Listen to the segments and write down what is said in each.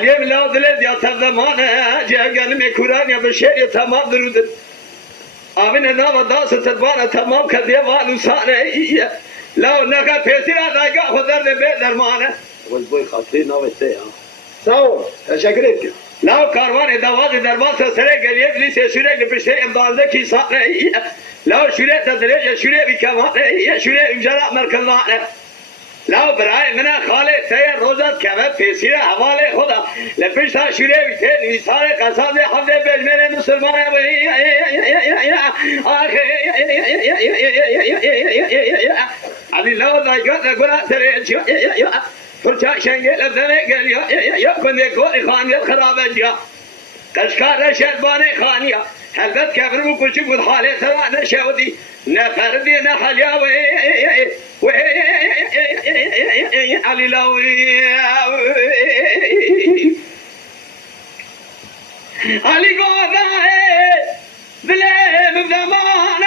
اليوم لا دلت يا تزمانه جاءنا مكوران يا بشير تمام درود آمين نام داس تدبان تمام كذي والوسانه لا نكا فيسيرا دايقا خدر به درمانه والبوي خاطري نوسته سو تشكر لك لا كاروان دواز دربان سره گلیه بلی سره گپشته امدازه کی سانه لا شوره تدریج شوره بیکمانه شوره امجرا مرکزانه لا برای من خاله سیر روزت کمه پیسیر حواله خدا لپشتا شوره بیته نویسار قصاد حمد بجمن مسلمان علی لا دایگات نگونا سره فرچا شنگه لبنه گلیا یا کنده کوی خانیت خرابه جیا کشکار شربانه خانیا حلبت کبر و کچی بود حاله سرانه شودی نه فردی نه حلیاوی علی لاوی علی گوزه دلم زمانه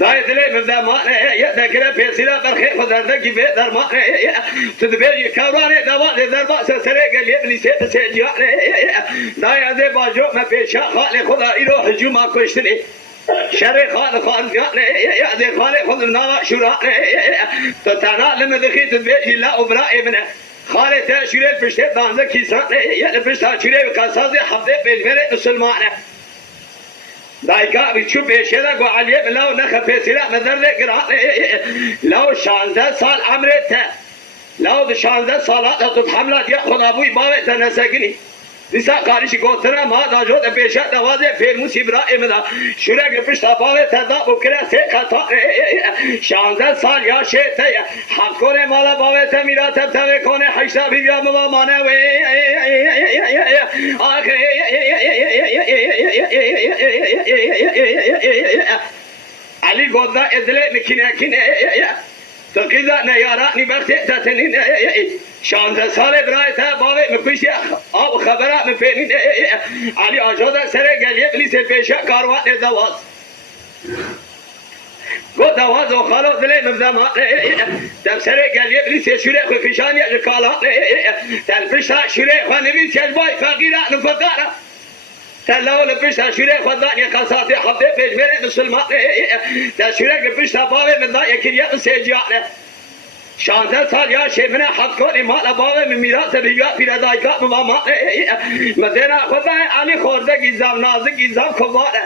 لا يدري من زمان يذكر في سيرة برخي خدرنا كي بيدر ما تدبير كوراني دوات دربا سسرة قال يبلي سيد سيجان لا يدري باجو ما بيشا خالي خدا يروح هجوم كشتني شر خال يدري خالي خد النار شرا تتنا لما دخي تدبير لا أبرا ابنه خالي تشري الفشت دانزا كيسان الفشت تشري بكاسازي حفظ بيجمرة مسلمانه دايقا بيشوف بيشيدا قو عليه لو نخف بيسيرا مدر لقران لو 16 سال عمرته لو 16 سالات تتحملات يأخذ أبوي بابي تنسقني لسا قارش قوتنا ما داجود بيشا دوازي في الموسي برائم دا شرق بشتا بابي تداب وكرا سيقا تا 16 سال يا شيطة حق كونه مالا بابي تميرا تبتوي كونه حشتا بيبيا مبامانه علي قوضا ادلي مكينة كينة تقيزا نياراني بختي تتنين 16 سال برايتا بابي مكوشي آب خبرات مفينين علي آجودا سره قليه بلي سلفيشا كاروان دواز قو دواز وخالو دلي مبزمان دم سره قليه بلي سيشوري خفشاني ركالات تلفشتا شوري خوانمي سيجباي فقيرات نفقارا تلاو لبشتا شوري خداني قصاتي حبدي بيجمري مسلمان تشوري لبشتا بابي من دا يكريا سيجيان 16 سال يا شيخنا حق كوني مال بابي من ميراث بيجا في ردايكا ماما مدينة خدا علي خورده گيزام نازك گيزام كواره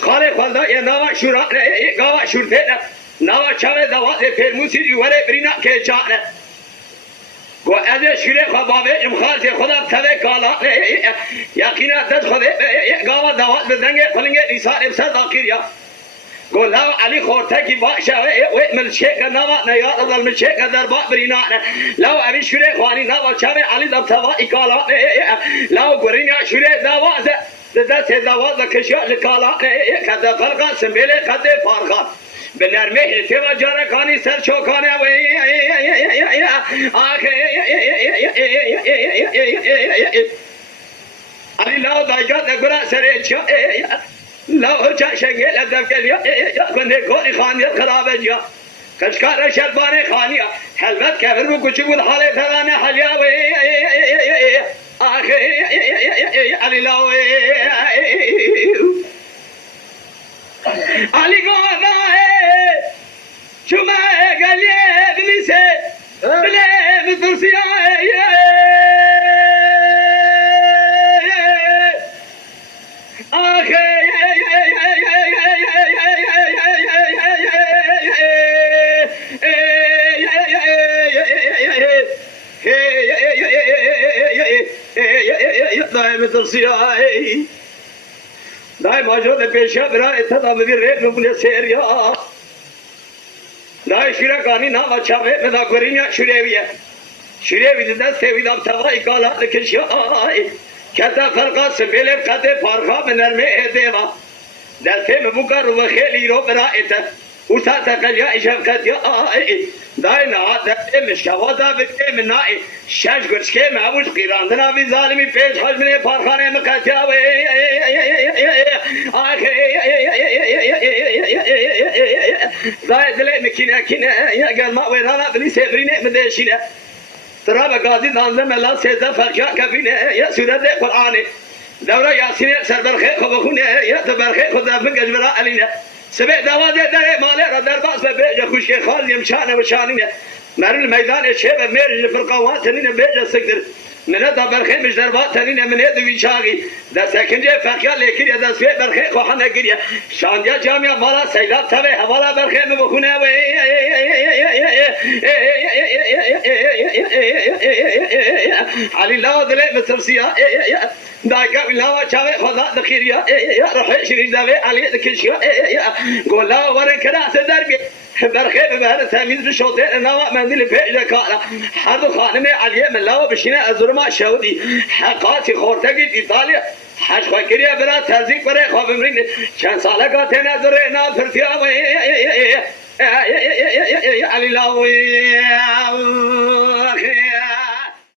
خالي خدا يا نوا شورا گاوا شورته نوا چاوي دوا فرموسي يوره برينا كيچانه گو از شوره خبابه امخال خدا تبه کالا یقینا دست خدا گاوا دوات بدنگ فلنگ نسان افسر داخل یا گو لاو علی خورته کی باشه و ملشک نوا نیاد دل ملشک در با برینا لاو ابي شوره خوانی نوا چاوه علی دم توا اکالا لاو گورینیا شوره دواز دست دواز کشیا لکالا کدا فرقا سنبله کده فارقا بنرمه هتوا جاره کانی سر چوکانه و علی لاو دایگات نگورا سره چا لاو چا شنگه لدف کلیا کنده کوری خانیت خرابه جا کشکار شربانه خانیا حلبت کفر و کچی بود حاله ترانه حلیا و علی لاو علی گوزا شما گلیه بلیسه بله بترسیه دائم ترسياي دائم موجود پیشا برای تدا مدیر ریت مبونه سیریا دائم شیرکانی نام اچاوه مدا گرینیا شیرویه شیروی دسته ویدام توای کالا لکشیای کتا فرقا سبیلم قطع فارخا منرمه دیوا دسته مبوکر و خیلی رو برایت وسا تقلیا شفقت یا دای نه دسته مشوادا بکه منای شش گرشکه معبوش قیراندنا بی ظالمی پیش حج من فارخانه مقتیا و دای دلی مکینه کینه یا گرما ویرانا بلی سبرینه مدشینه ترى بقاضي نظام الله سيدا فرقا كفينه يا سورة القرآن دورة ياسين سربرخي خبخونه يا تبرخي خدا من جبرا علينا سبع دواد در ماله را در باز به خوشی خال يمشانه وشانينه مر الميدان الشيب مير الفرقوات تنين بيج سقدر من هذا برخي مش دربات تنين من هذا ويشاغي ده سكنجي فرقا لكن يا دسوي برخي خوحنا قريه شان يا جامع مالا سيلاب تبع حوالا برخي مبخونه علي الله دلي مترسيا دايقا الله چاوي خدا دخيريا روح شريش داوي علي دكشيا قول لا ورن كراس دربي برخي ببهر تميز بشوطين نوا مندل بيجا كالا حرب خانمي علي من الله بشينا ازرما شودي حقاتي خورتقي ايطاليا حج خوكريا برا تزيق برا خوف مرين كان سالا قاتين ازرنا فرتيا علي الله